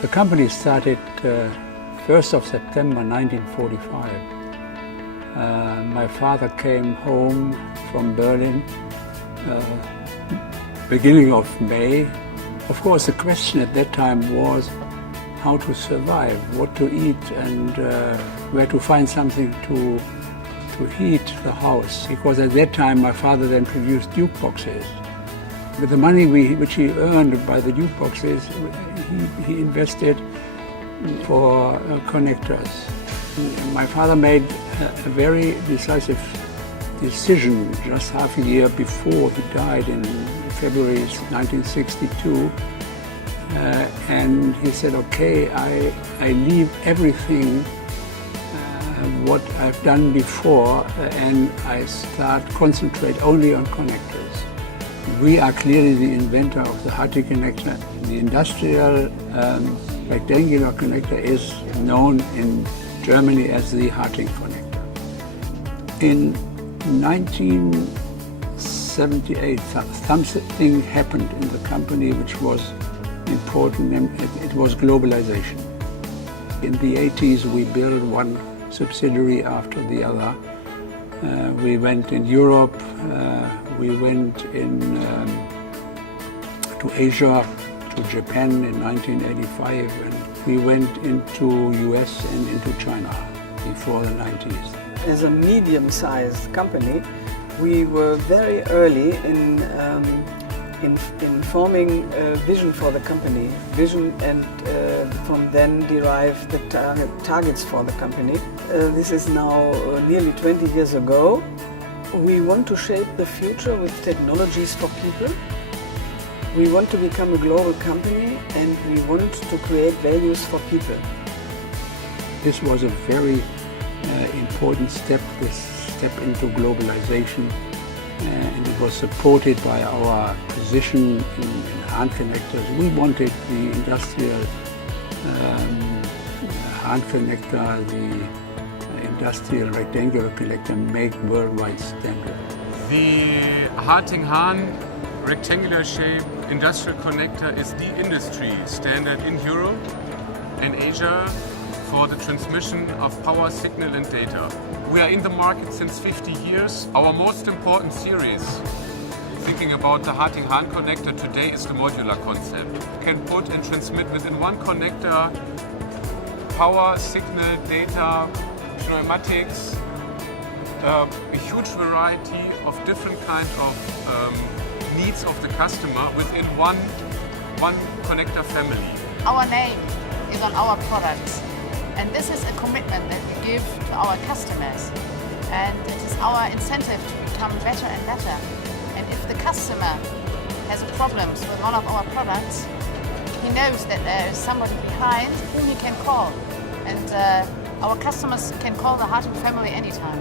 The company started 1st of September 1945. My father came home from Berlin beginning of May. Of course, the question at that time was how to survive, what to eat, and where to find something to heat the house. Because at that time, my father then produced jukeboxes. With the money which he earned by the jukeboxes, he invested for connectors. My father made a very decisive decision just half a year before he died in February 1962. And he said, okay, I leave everything what I've done before and I concentrate only on connectors. We are clearly the inventor of the Harting connector. The industrial rectangular connector is known in Germany as the Harting connector. In 1978, something happened in the company which was important, and it was globalization. In the 80s, we built one subsidiary after the other. We went in Europe, we went to Asia, to Japan in 1985, and we went into US and into China before the 90s. As a medium-sized company, we were very early in forming a vision for the company, and from then derive the targets for the company. This is now nearly 20 years ago. We want to shape the future with technologies for people. We want to become a global company, and we want to create values for people. This was a very important step, this step into globalization, and it was supported by our position in hand connectors. We wanted the industrial hand connector, the industrial rectangular connector make worldwide standard. The Harting rectangular shape industrial connector is the industry standard in Europe and Asia for the transmission of power, signal and data. We are in the market since 50 years. Our most important series, thinking about the Harting connector today, is the modular concept. You can put and transmit within one connector power, signal, data, pneumatics, a huge variety of different kinds of needs of the customer within one connector family. Our name is on our products, and this is a commitment that we give to our customers, and it is our incentive to become better and better. And if the customer has problems with one of our products, he knows that there is somebody behind whom he can call, and our customers can call the Harting family anytime.